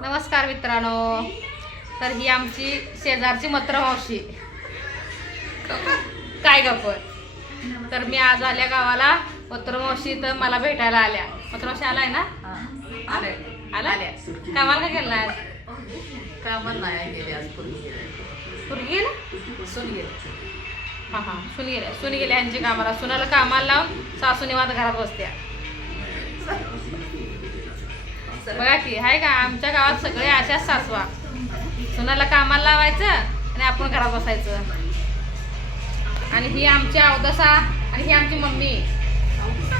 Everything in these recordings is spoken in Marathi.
नमस्कार मित्रांनो. तर ही आमची शेजारची मत्र मावशी. काय गप्प. तर मी आज आल्या गावाला. मत्र मावशी तर मला भेटायला आल्या. मत्र मावशी आलाय ना? आले आल्या कामाला काय केलं आज? कामाला नाही गेले आज. पूर्वी गेला सून गेले. हां हां सुनी गेल्या यांची कामाला. सुनाला कामाला लावून सासू निवांत घरात बसत्या. बघा की हाय का आमच्या गावात सगळे अशाच सासवा. सुनाला कामाला लावायचं आणि आपण घरात बसायचं. आणि ही आमची अवदसा आणि ही आमची मम्मी.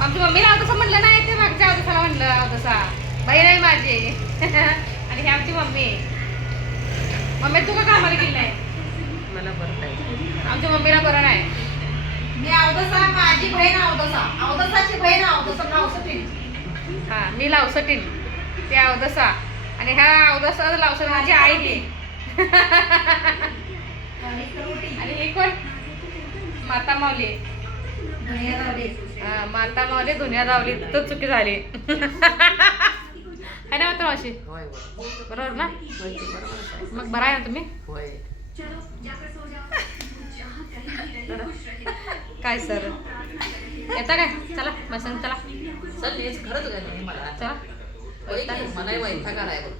आमची मम्मीला अवदसा म्हटलं नाही, ते मागच्या अवदसाला म्हटलं अवदसा. बाई नाही माझी. आणि ही आमची मम्मी. मम्मी तू का कामाला गेली नाही? मला बरं नाही. आमच्या मम्मीला बरं नाही. मी अवदसा, माझी बहीण अवदसा, अवदसाची बहीण अवदसा लावसटीन. हां मी लावसटीन ते अवदसा. आणि ह्या अवदसा लावसट माझी आई ती. आणि ही कोण? माता माऊली. माता माऊली धुनिया धावली तर चुकी झाली. है ना मात्र मावशी? होय बरोबर ना? होय ते बरोबरच आहे. मग बरं आहे ना तुम्ही? होय. काय सर येता काय? चला मसन चला चल हेच खरंच काय नाही मला. चला. होय की? मलाही वैताग आलाय बघ.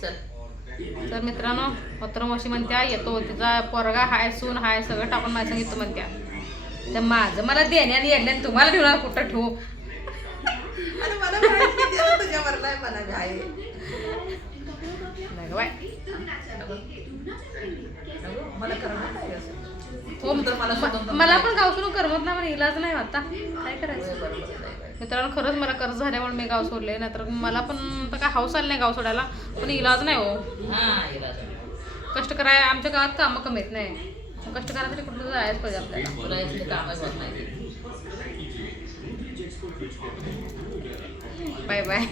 चल. तर मित्रांनो मत्र मावशी म्हणत्या येतो. तिचा पोरगा हाय, सून हाय, सगळं टाकून माझ्या सांगितलं म्हणत्या. तर माझं मला देण्याने येण्याने तुम्हाला ठेवणार कुठं ठेवू? आणि मला माहिती आहे तुझ्यावर नाही मला बी आहे. नाही बाय. मला करणार काय असं? हो तर मला स्वतंत्र मला पण गाव सोडून करमत नाही. मला इलाज नाही आता काय करायचं. होय, बरोबरच आहे बाई. मित्रांनो खरंच मला कर्ज झाल्यामुळे मी गाव सोडले. नाहीतर मला पण तर काय हाऊस आली नाही गाव सोडायला. पण इलाज नाही हो. हां, इलाज आहे. कष्ट कराय आमच्या गावात कामं कमी येत नाही. कष्ट करायसाठी कुठलं जायच पाहिजे आपल्याला. तुला याची कामच होत नाही. Bye bye.